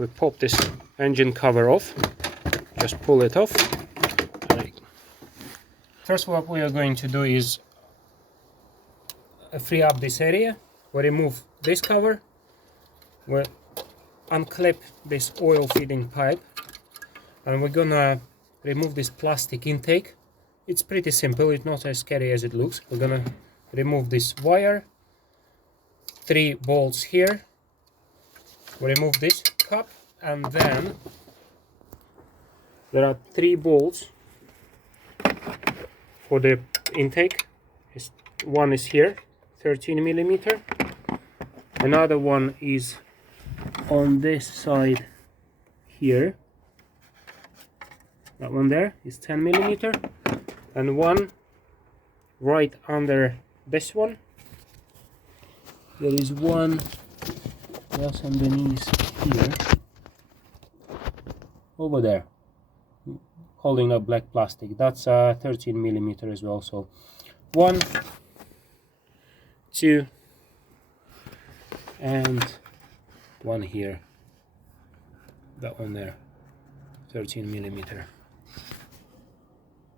we pop this engine cover off. Just pull it off. First, what we are going to do is free up this area. We remove this cover. We unclip this oil feeding pipe, and we're gonna remove this plastic intake. It's pretty simple, it's not as scary as it looks. We're gonna remove this wire, 3 bolts here. We remove this cup, and then there are 3 bolts for the intake. One is here, 13mm. Another one is on this side here. That one there is 10mm, and one right under this one. There is one just underneath here, over there, holding up black plastic. That's 13mm as well. So 1, 2, and one here. That one there, 13mm.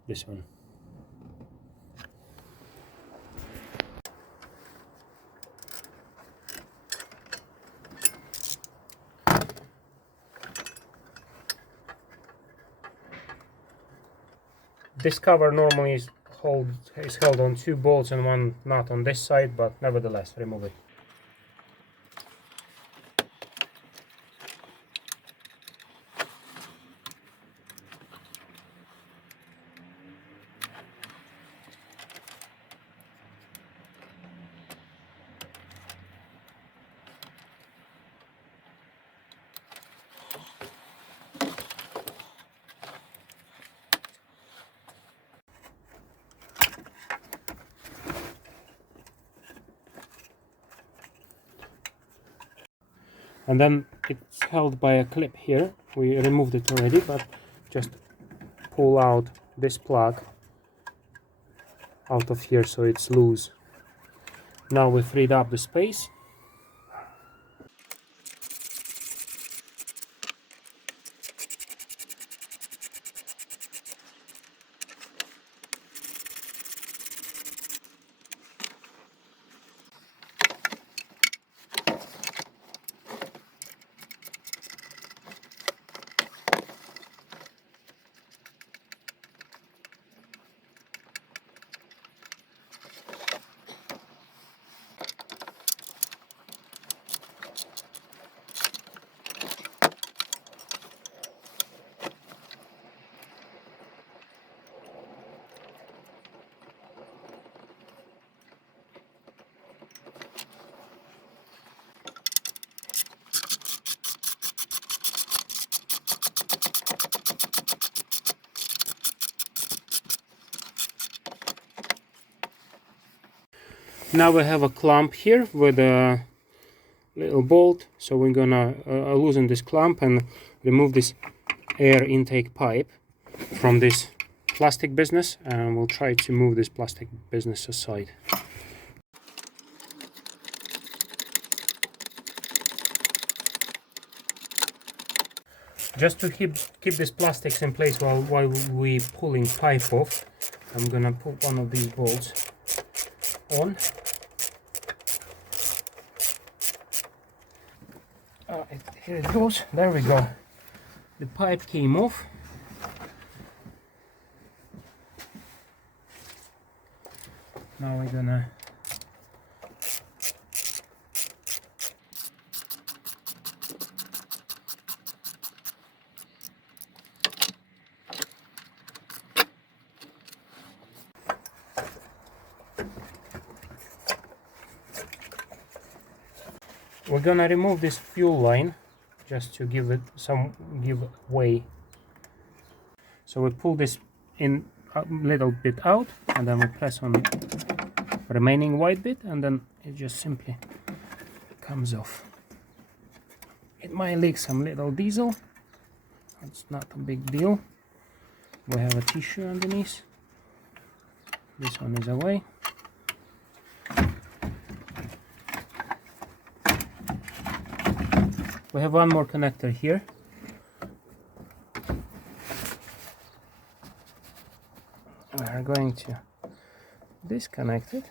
This one. This cover normally is held on 2 bolts and 1 nut on this side, but nevertheless, remove it. And then it's held by a clip here. We removed it already, but just pull out this plug out of here so it's loose. Now we freed up the space. Now we have a clamp here with a little bolt, so we're gonna loosen this clamp and remove this air intake pipe from this plastic business, and we'll try to move this plastic business aside. Just to keep this plastics in place while we pulling pipe off, I'm gonna put one of these bolts on. Here it goes. There we go. The pipe came off. Now we're gonna remove this fuel line just to give way. So we pull this in a little bit out, and then we press on the remaining white bit, and then it just simply comes off. It might leak some little diesel. It's not a big deal. We have a tissue underneath. This one is away. We have one more connector here. We are going to disconnect it.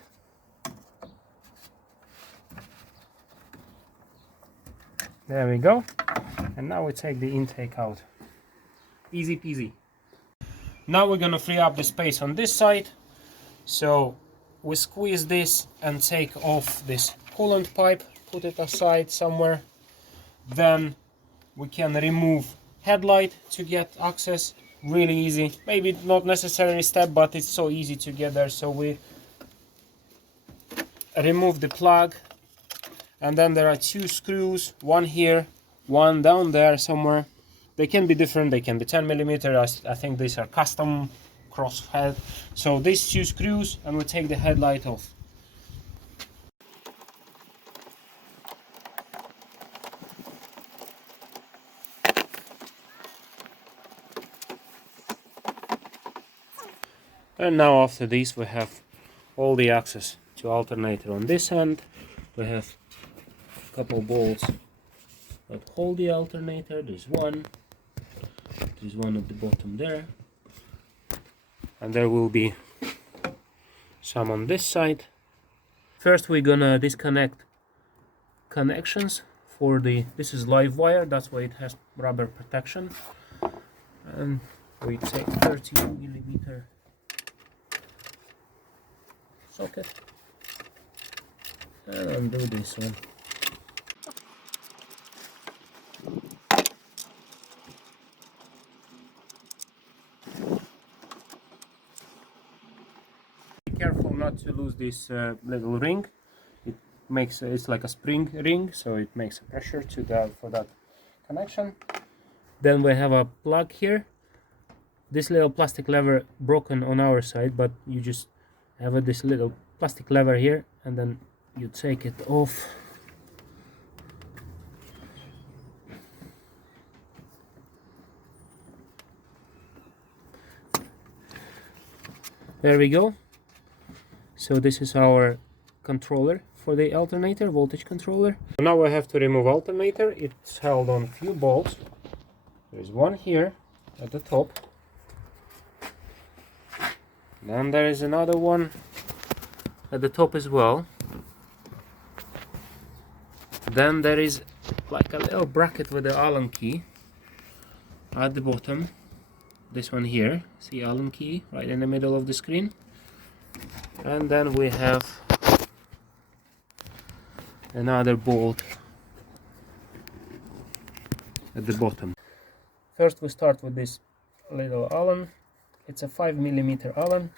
There we go. And now we take the intake out. Easy peasy. Now we're gonna free up the space on this side. So we squeeze this and take off this coolant pipe, put it aside somewhere. Then we can remove headlight to get access. Really easy. Maybe not necessarily step, but it's so easy to get there. So we remove the plug, and then there are two screws, one here, one down there somewhere. They can be different, they can be 10mm. I think these are custom crosshead. So these two screws, and we take the headlight off. And now after this we have all the access to alternator on this end. We have a couple bolts that hold the alternator. There's one at the bottom there, and there will be some on this side. First we're gonna disconnect connections for this is live wire, that's why it has rubber protection. And we take 30mm socket and undo this one. Be careful not to lose this little ring. It's like a spring ring, so it makes a pressure for that connection. Then we have a plug here. This little plastic lever broken on our side, but you just have this little plastic lever here, and then you take it off. There we go. So this is our controller for the alternator, voltage controller. Now I have to remove alternator. It's held on few bolts. There's one here at the top. Then there is another one at the top as well. Then there is like a little bracket with the Allen key at the bottom. This one here, see Allen key right in the middle of the screen. And then we have another bolt at the bottom. First we start with this little Allen. It's a 5mm Allen.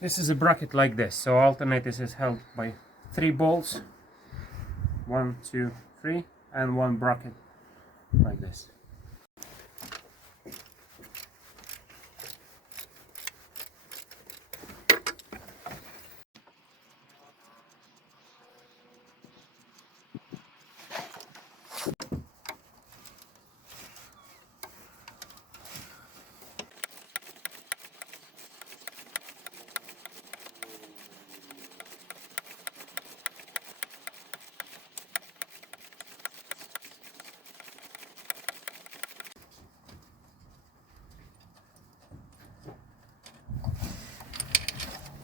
This is a bracket like this, so alternator is held by 3 bolts, 1, 2, 3, and one bracket like this.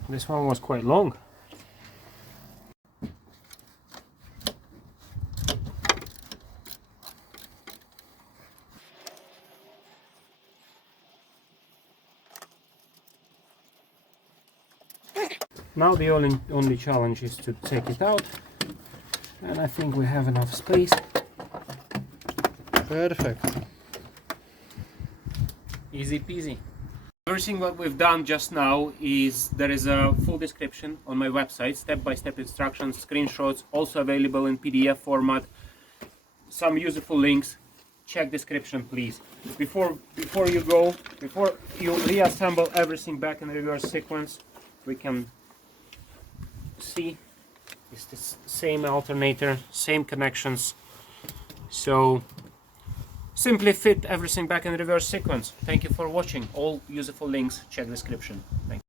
This one was quite long. Now the only challenge is to take it out, and I think we have enough space. Perfect. Easy peasy. Everything what we've done just now is there is a full description on my website, step-by-step instructions, screenshots, also available in PDF format, some useful links. Check description please. Before you reassemble everything back in reverse sequence, we can see, it's the same alternator, same connections. So simply fit everything back in reverse sequence. Thank you for watching. All useful links check description. Thank you.